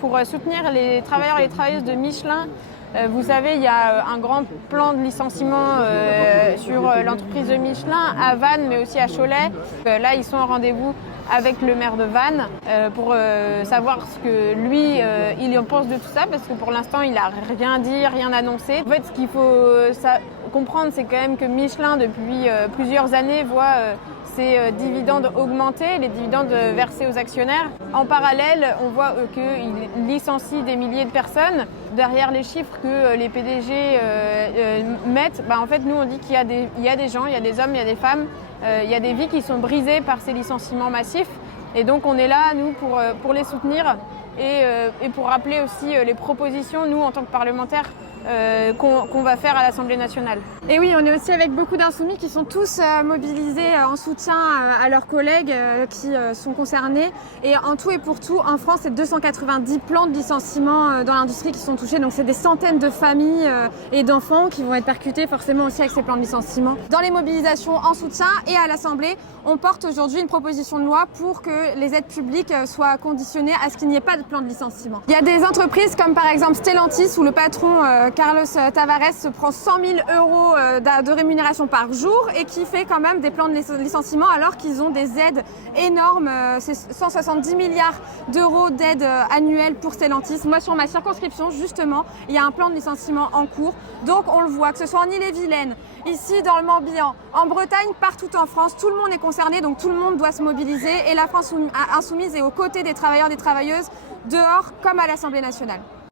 pour soutenir les travailleurs et les travailleuses de Michelin. Vous savez, il y a un grand plan de licenciement sur l'entreprise de Michelin à Vannes, mais aussi à Cholet. Là, ils sont en rendez-vous avec le maire de Vannes pour savoir ce que lui, il en pense de tout ça, parce que pour l'instant, il n'a rien dit, rien annoncé. En fait, ce qu'il faut comprendre, c'est quand même que Michelin, depuis plusieurs années, voit ses dividendes augmenter, les dividendes versés aux actionnaires. En parallèle, on voit qu'il licencie des milliers de personnes. Derrière les chiffres que les PDG mettent, en fait, nous, on dit qu'il y a des gens, il y a des hommes, il y a des femmes, il y a des vies qui sont brisées par ces licenciements massifs. Et donc, on est là, nous, pour les soutenir et pour rappeler aussi les propositions, nous, en tant que parlementaires, qu'on va faire à l'Assemblée nationale. Et oui, on est aussi avec beaucoup d'insoumis qui sont tous mobilisés en soutien à leurs collègues qui sont concernés. Et en tout et pour tout, en France, c'est 290 plans de licenciement dans l'industrie qui sont touchés. Donc c'est des centaines de familles et d'enfants qui vont être percutés forcément aussi avec ces plans de licenciement. Dans les mobilisations en soutien et à l'Assemblée, on porte aujourd'hui une proposition de loi pour que les aides publiques soient conditionnées à ce qu'il n'y ait pas de plan de licenciement. Il y a des entreprises comme par exemple Stellantis où le patron Carlos Tavares se prend 100 000 euros de rémunération par jour et qui fait quand même des plans de licenciement alors qu'ils ont des aides énormes. C'est 170 milliards d'euros d'aides annuelles pour Stellantis. Moi, sur ma circonscription, justement, il y a un plan de licenciement en cours. Donc, on le voit, que ce soit en Ille-et-Vilaine, ici dans le Morbihan, en Bretagne, partout en France, tout le monde est concerné, donc tout le monde doit se mobiliser. Et la France insoumise est aux côtés des travailleurs et des travailleuses, dehors comme à l'Assemblée nationale.